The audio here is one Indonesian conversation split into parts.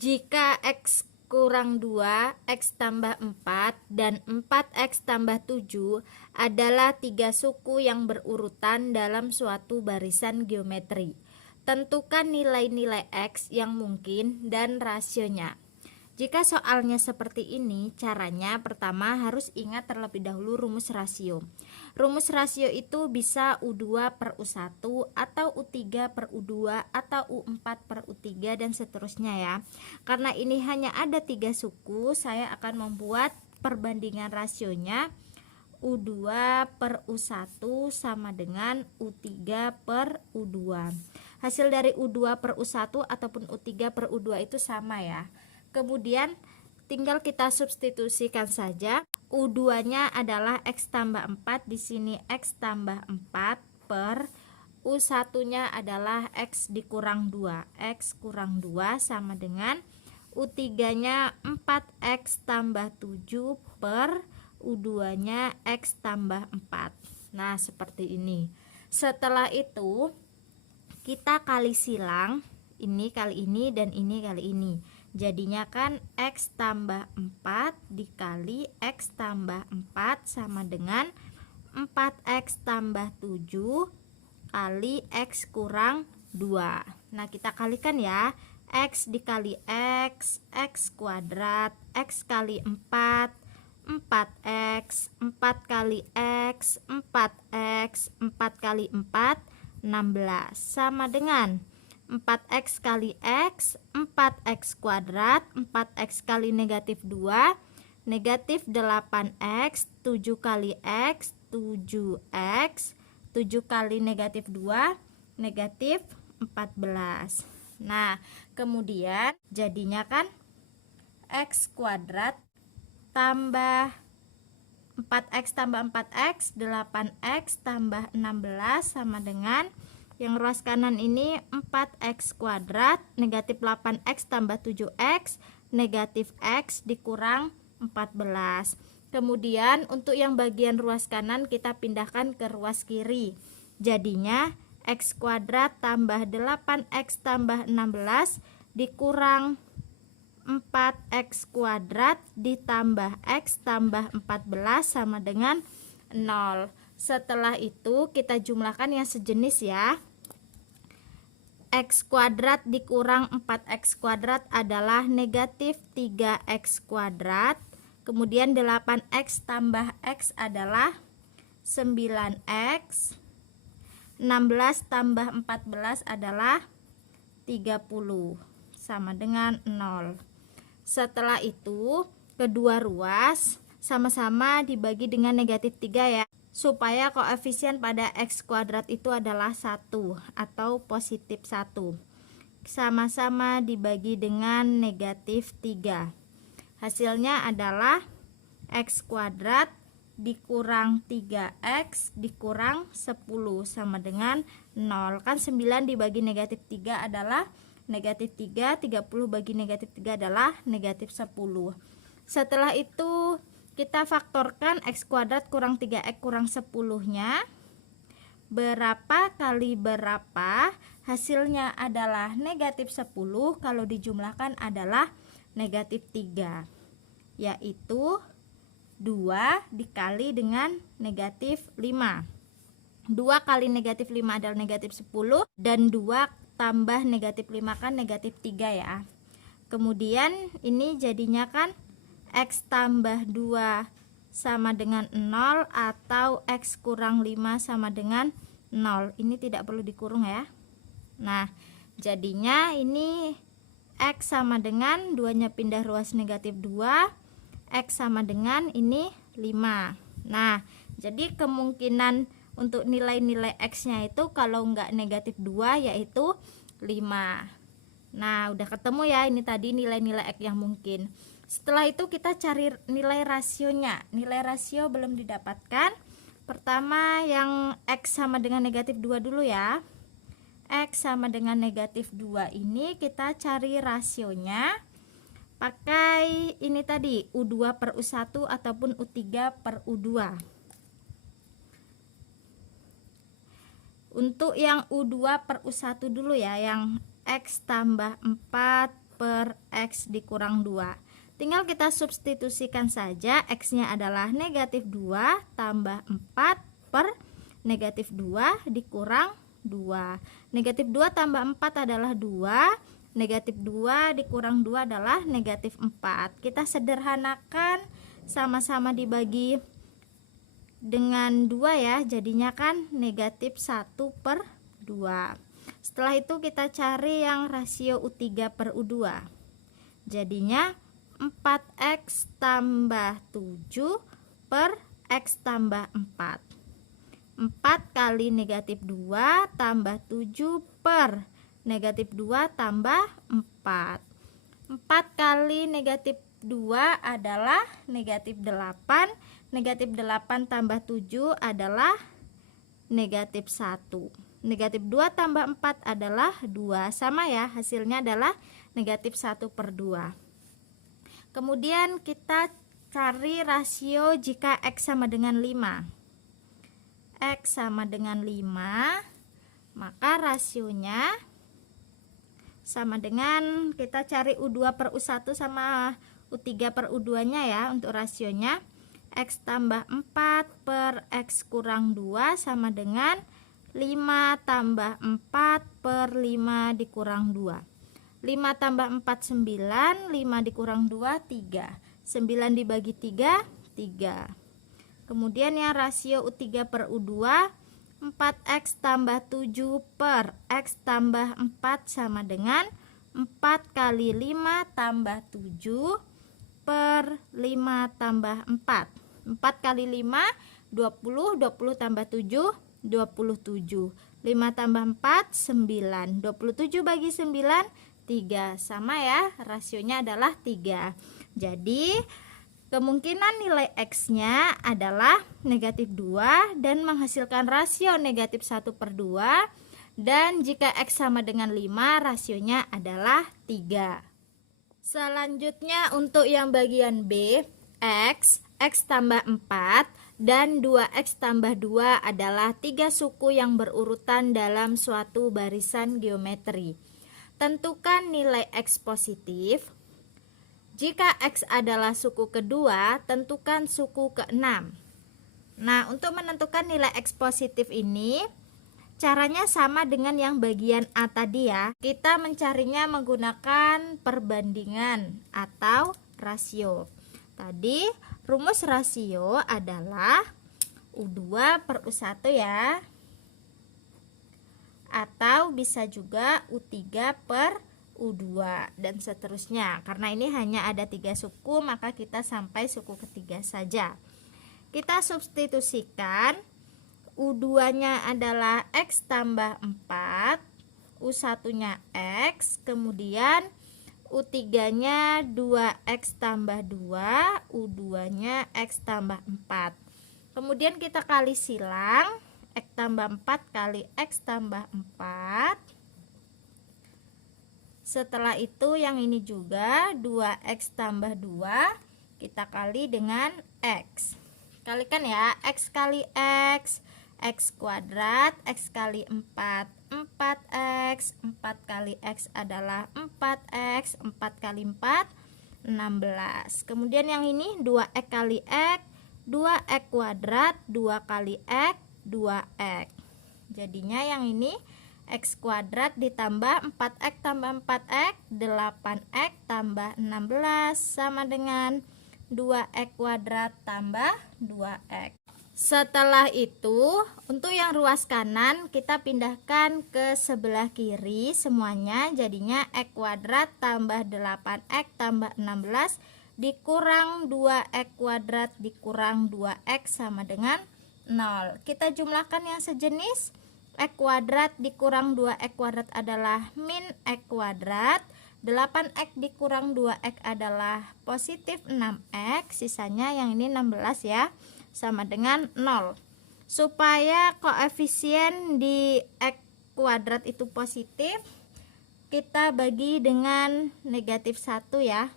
Jika X kurang 2, X tambah 4, dan 4X tambah 7 adalah tiga suku yang berurutan dalam suatu barisan geometri. Tentukan nilai-nilai X yang mungkin dan rasionya. Jika soalnya seperti ini, caranya pertama harus ingat terlebih dahulu rumus rasio. Rumus rasio itu bisa U2 per U1 atau U3 per U2 atau U4 per U3 dan seterusnya ya. Karena ini hanya ada tiga suku, saya akan membuat perbandingan rasionya U2 per U1 sama dengan U3 per U2. Hasil dari U2 per U1 ataupun U3 per U2 itu sama ya. Kemudian tinggal kita substitusikan saja. U2-nya adalah X tambah 4, di sini X tambah 4 per U1-nya adalah X dikurang 2. X kurang 2 sama dengan U3-nya 4X tambah 7 per U2-nya X tambah 4. Nah, seperti ini. Setelah itu kita kali silang, ini kali ini dan ini kali ini. Jadinya kan X tambah 4 dikali X tambah 4 sama dengan 4X tambah 7 kali X kurang 2. Nah, kita kalikan ya. X dikali X, X kuadrat, X kali 4, 4X, 4 kali X, 4X, 4 kali 4, 16 sama dengan 4X kali X, 4X kuadrat, 4X kali negatif 2, negatif 8X, 7 kali X, 7X, 7 kali negatif 2, negatif 14. Nah, kemudian jadinya kan X kuadrat tambah 4X tambah 4X, 8X tambah 16 sama dengan yang ruas kanan ini 4X kuadrat, negatif 8X tambah 7X, negatif X dikurang 14. Kemudian untuk yang bagian ruas kanan kita pindahkan ke ruas kiri. Jadinya X kuadrat tambah 8X tambah 16 dikurang 4X kuadrat ditambah X tambah 14 sama dengan 0. Setelah itu kita jumlahkan yang sejenis ya. X kuadrat dikurang 4X kuadrat adalah negatif 3X kuadrat. Kemudian 8X tambah X adalah 9X. 16 tambah 14 adalah 30 sama dengan 0. Setelah itu kedua ruas sama-sama dibagi dengan negatif 3 ya, supaya koefisien pada X kuadrat itu adalah 1 atau positif 1. Sama-sama dibagi dengan negatif 3. Hasilnya adalah X kuadrat dikurang 3X dikurang 10 sama dengan 0. Kan 9 dibagi negatif 3 adalah negatif 3, 30 bagi negatif 3 adalah negatif 10. Setelah itu kita faktorkan X kuadrat kurang 3X kurang 10-nya. Berapa kali berapa? Hasilnya adalah negatif 10, kalau dijumlahkan adalah negatif 3, yaitu 2 dikali dengan negatif 5. 2 kali negatif 5 adalah negatif 10, dan 2 tambah negatif 5 kan negatif 3 ya. Kemudian ini jadinya kan X tambah 2 sama dengan 0 atau X kurang 5 sama dengan 0. Ini tidak perlu dikurung ya. Nah, jadinya ini X sama dengan 2-nya pindah ruas negatif 2, X sama dengan ini 5. Nah, jadi kemungkinan untuk nilai-nilai X-nya itu kalau enggak negatif 2 yaitu 5. Nah, udah ketemu ya ini tadi nilai-nilai X yang mungkin. Setelah itu kita cari nilai rasionya. Nilai rasio belum didapatkan. Pertama yang X sama dengan negatif 2 dulu ya. X sama dengan negatif 2 ini kita cari rasionya pakai ini tadi U2 per U1 ataupun U3 per U2. Untuk yang U2 per U1 dulu ya, yang X tambah 4 per X dikurang 2. Tinggal kita substitusikan saja, X-nya adalah negatif 2 tambah 4 per negatif 2 dikurang 2. Negatif 2 tambah 4 adalah 2. Negatif 2 dikurang 2 adalah negatif 4. Kita sederhanakan, sama-sama dibagi dengan 2 ya, jadinya kan negatif 1 per 2. Setelah itu kita cari yang rasio U3 per U2. Jadinya 4X tambah 7 per X tambah 4. 4 kali negatif 2 tambah 7 per negatif 2 tambah 4. 4 kali negatif 2 adalah negatif 8. Negatif 8 tambah 7 adalah negatif 1. Negatif 2 tambah 4 adalah 2. Sama ya, hasilnya adalah negatif 1 per 2. Kemudian kita cari rasio jika X sama dengan 5. X sama dengan 5, maka rasionya sama dengan, kita cari U2 per U1 sama U3 per U2 nya ya untuk rasionya. X tambah 4 per X kurang 2 sama dengan 5 tambah 4 per 5 dikurang 2. 5 tambah 4 9, 5 dikurang 2 3. 9 dibagi 3 3. Kemudian yang rasio U3 per U2, 4X tambah 7 per X tambah 4 sama dengan 4 kali 5 tambah 7 per 5 tambah 4. 4 kali 5 20, 20 tambah 7 27. 5 tambah 4 9. 27 bagi 9 3. Sama ya, rasionya adalah 3. Jadi kemungkinan nilai X-nya adalah negatif 2 dan menghasilkan rasio negatif 1 per 2. Dan jika X sama dengan 5, rasionya adalah 3. Selanjutnya untuk yang bagian B, X tambah 4 dan 2X tambah 2 adalah 3 suku yang berurutan dalam suatu barisan geometri. Tentukan nilai X positif. Jika X adalah suku kedua, tentukan suku ke-6. Nah, untuk menentukan nilai X positif ini, caranya sama dengan yang bagian A tadi ya. Kita mencarinya menggunakan perbandingan atau rasio. Tadi rumus rasio adalah U2 per U1 ya. Atau bisa juga U3 per U2 dan seterusnya. Karena ini hanya ada 3 suku, maka kita sampai suku ketiga saja. Kita substitusikan. U2-nya adalah X tambah 4, U1-nya X, kemudian U3-nya 2X tambah 2, U2-nya X tambah 4. Kemudian kita kali silang, X tambah 4 kali X tambah 4. Setelah itu yang ini juga 2X tambah 2, kita kali dengan X. Kalikan ya, X kali X, X kuadrat, X kali 4, 4X, 4 kali X adalah 4X, 4 kali 4, 16. Kemudian yang ini 2X kali X, 2X kuadrat, 2 kali X, 2X. Jadinya yang ini X kuadrat ditambah 4X tambah 4X, 8X tambah 16 sama dengan 2X kuadrat tambah 2X. Setelah itu, untuk yang ruas kanan kita pindahkan ke sebelah kiri semuanya, jadinya X kuadrat tambah 8X tambah 16 dikurang 2X kuadrat dikurang 2X sama dengan 0. Kita jumlahkan yang sejenis, X kuadrat dikurang 2X kuadrat adalah min X kuadrat, 8X dikurang 2X adalah positif 6X, sisanya yang ini 16 ya, sama dengan 0. Supaya koefisien di X kuadrat itu positif, kita bagi dengan negatif 1 ya.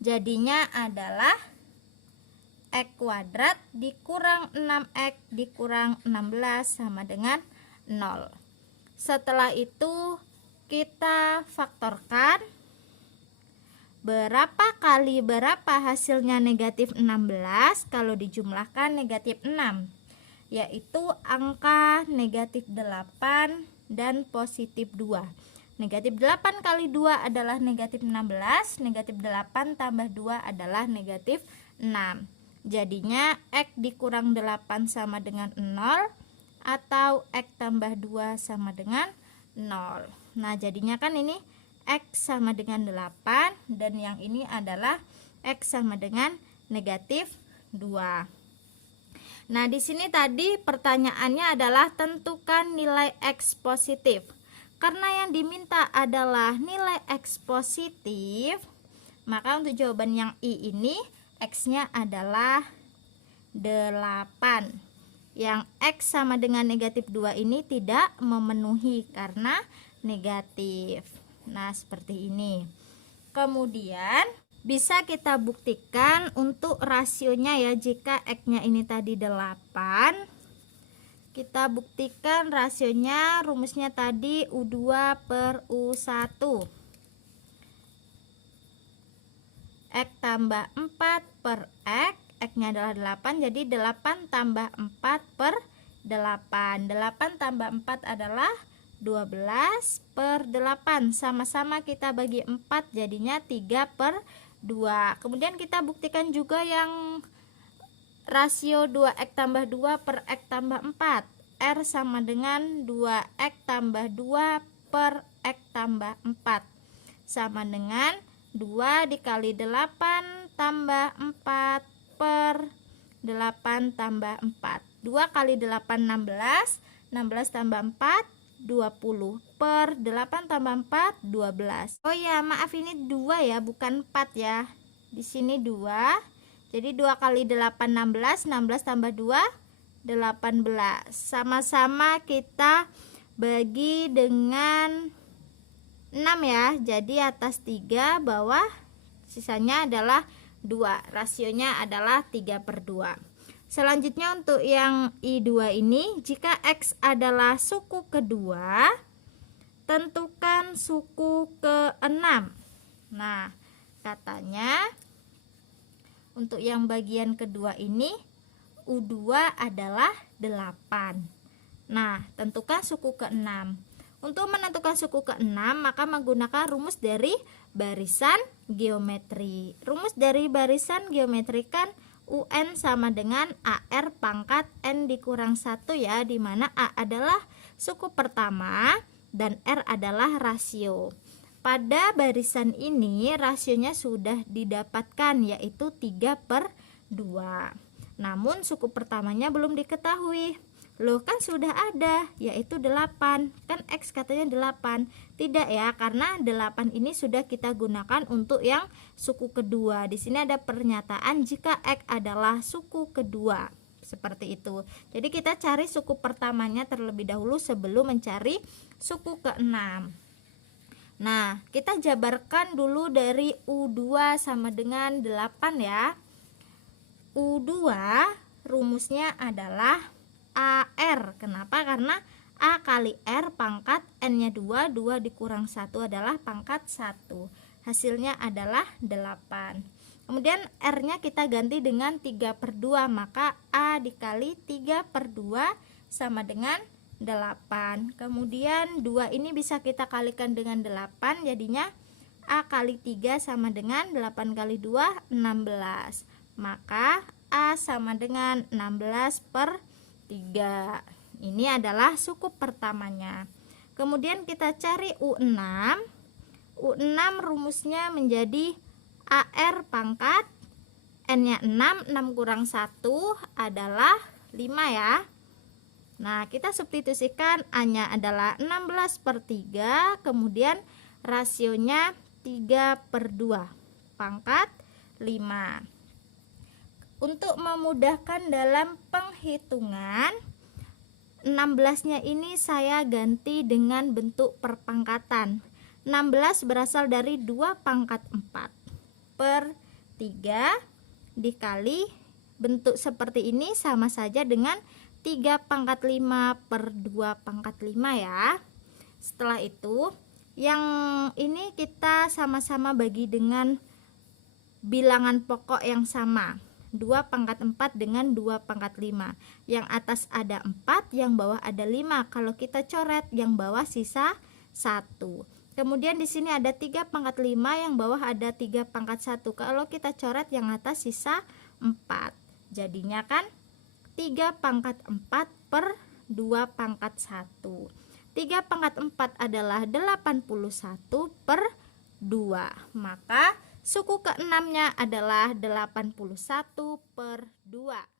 Jadinya adalah X kuadrat dikurang 6X dikurang 16 sama dengan 0. Setelah itu kita faktorkan. Berapa kali berapa hasilnya negatif 16 kalau dijumlahkan negatif 6, yaitu angka negatif 8 dan positif 2. Negatif 8 kali 2 adalah negatif 16, negatif 8 tambah 2 adalah negatif 6. Jadinya X dikurang 8 sama dengan 0 atau X tambah 2 sama dengan 0. Nah, jadinya kan ini X sama dengan 8 dan yang ini adalah X sama dengan negatif 2. Nah, di sini tadi pertanyaannya adalah tentukan nilai X positif. Karena yang diminta adalah nilai X positif, maka untuk jawaban yang I ini X-nya adalah 8. Yang X sama dengan negatif 2 ini tidak memenuhi karena negatif. Nah, seperti ini. Kemudian bisa kita buktikan untuk rasionya ya. Jika X-nya ini tadi 8, kita buktikan rasionya, rumusnya tadi U2 per U1. X tambah 4 per X, X-nya adalah 8, jadi 8 tambah 4 per 8. 8 tambah 4 adalah 12 per 8, sama-sama kita bagi 4 jadinya 3 per 2. Kemudian kita buktikan juga yang rasio 2x tambah 2 per x tambah 4. R sama dengan 2x tambah 2 per x tambah 4, sama dengan 2 dikali 8 tambah 4 per 8 tambah 4. 2 kali 8 16, 16 tambah 4 20 per 8 tambah 4 12. Oh ya, maaf ini 2 ya, bukan 4 ya. Di sini 2. Jadi 2 kali 8 16, 16 tambah 2 18. Sama-sama kita bagi dengan 6 ya. Jadi atas 3, bawah sisanya adalah 2. Rasionya adalah 3 per 2. Selanjutnya untuk yang I2 ini, jika X adalah suku kedua, tentukan suku ke-6. Nah, katanya untuk yang bagian kedua ini U2 adalah 8. Nah, tentukan suku ke-6. Untuk menentukan suku ke-6, maka menggunakan rumus dari barisan geometri. Rumus dari barisan geometri kan UN sama dengan AR pangkat N dikurang 1 ya, dimana A adalah suku pertama dan R adalah rasio. Pada barisan ini rasionya sudah didapatkan, yaitu 3 per 2. Namun suku pertamanya belum diketahui. Loh, kan sudah ada, yaitu 8. Kan X katanya 8. Tidak ya, karena 8 ini sudah kita gunakan untuk yang suku kedua. Di sini ada pernyataan jika X adalah suku kedua. Seperti itu. Jadi kita cari suku pertamanya terlebih dahulu sebelum mencari suku ke-6. Nah, kita jabarkan dulu dari U2 sama dengan 8 ya. U2 rumusnya adalah AR. Kenapa? Karena A kali R pangkat N-nya 2, 2 dikurang 1 adalah pangkat 1. Hasilnya adalah 8. Kemudian R-nya kita ganti dengan 3 per 2, maka A dikali 3 per 2 sama dengan 8. Kemudian 2 ini bisa kita kalikan dengan 8, jadinya A kali 3 sama dengan 8 kali 2, 16. Maka A sama dengan 16 per 3. Ini adalah suku pertamanya. Kemudian kita cari U6. U6 rumusnya menjadi AR pangkat N-nya 6, 6 kurang 1 adalah 5 ya. Nah, kita substitusikan A-nya adalah 16 per 3, kemudian rasionya 3 per 2, pangkat 5. Untuk memudahkan dalam penghitungan, 16-nya ini saya ganti dengan bentuk perpangkatan. 16 berasal dari 2 pangkat 4 per 3 dikali bentuk seperti ini sama saja dengan 3 pangkat 5 per 2 pangkat 5 ya. Setelah itu Yang ini kita sama-sama bagi dengan bilangan pokok yang sama, 2 pangkat 4 dengan 2 pangkat 5. Yang atas ada 4, yang bawah ada 5. Kalau kita coret, yang bawah sisa 1. Kemudian di sini ada 3 pangkat 5, yang bawah ada 3 pangkat 1. Kalau kita coret, yang atas sisa 4. Jadinya kan 3 pangkat 4 per 2 pangkat 1. 3 pangkat 4 adalah 81 per 2. Maka suku ke-6-nya adalah 81 per 2.